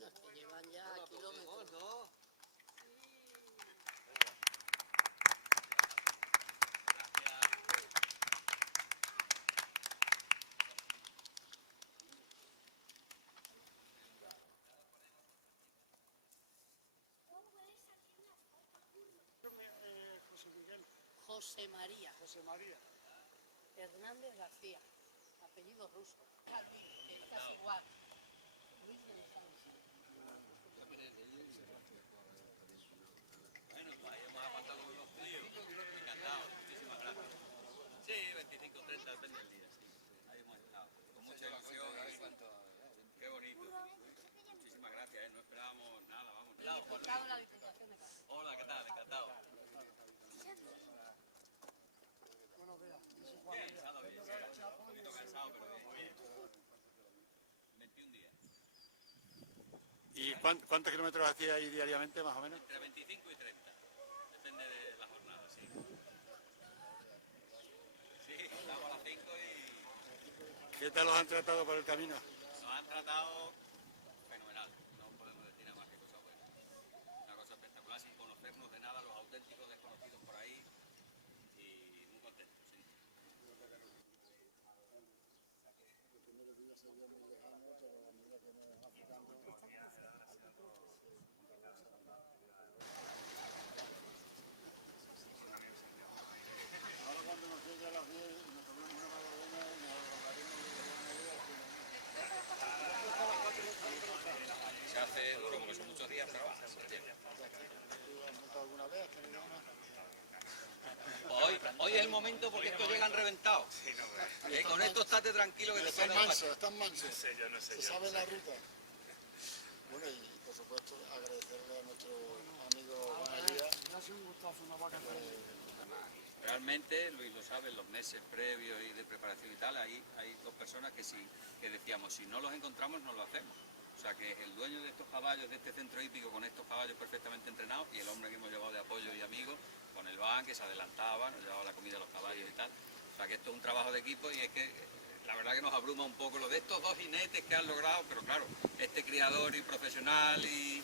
Hostias, que llevan ya kilómetros. ¿No? José Miguel. José María. José María. Hernández García. Apellido ruso. Luis, que es casi igual. Luis González. Bueno, pues ahí hemos aguantado con los tíos. Encantado, muchísimas gracias. Sí, 25, 30, depende del día, sí. Ahí hemos estado. Con mucha ilusión. Qué bonito. Muchísimas gracias, no esperábamos nada, vamos. Y diputado en la Diputación de Cádiz. Hola, ¿qué tal? Encantado. Buenos días. Bien, estado bien. Un poquito cansado, pero bien. Muy bien. 21 días. ¿Y cuántos kilómetros hacía ahí diariamente, más o menos? Entre 25 y 30. Depende de la jornada, sí. Sí, estamos a las 5 y ¿Qué tal los han tratado por el camino? nos han tratado fenomenal. No podemos decir nada más que cosas buenas. Una cosa espectacular, sin conocernos de nada, los auténticos desconocidos por ahí. Y muy contentos, sí. Los primeros días se vio muy lejano, pero a medida que nos acercamos... Ahora cuando nos llegue a las 10 y nos tomemos una magdalena y nos ahogaremos de Se hace duro porque son muchos días, pero va, se llega. ¿Has montado alguna vez? ¿Has tenido una? Hoy es el momento porque estos llegan reventados. Con esto estate tranquilo que te Están puedes mansos, están mansos. No sé yo. Se sabe la ruta. Bueno, y por supuesto agradecerle a nuestro amigo Juan. Ha sido un gustazo, una vaca. Realmente, Luis lo sabe, en los meses previos y de preparación y tal, hay dos personas que decíamos, si no los encontramos, no lo hacemos. O sea que el dueño de estos caballos, de este centro hípico, con estos caballos perfectamente entrenados, y el hombre que hemos llevado de apoyo y amigo, con el van, que se adelantaba, nos llevaba la comida a los caballos y tal. O sea que esto es un trabajo de equipo y es que la verdad que nos abruma un poco lo de estos dos jinetes que han logrado, pero claro, este criador y profesional y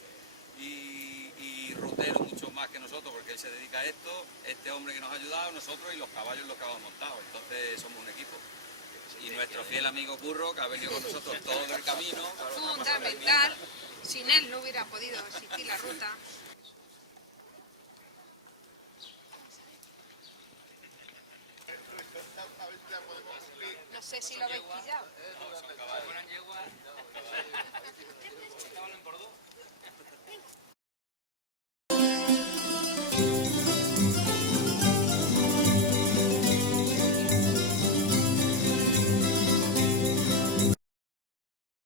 rutero mucho más que nosotros, porque él se dedica a esto, este hombre que nos ha ayudado, nosotros y los caballos los que hemos montado, entonces somos un equipo. Y nuestro fiel amigo Curro, que ha venido con nosotros todo el camino. Fundamental, sin él no hubiera podido existir la ruta. No sé si lo habéis pillado.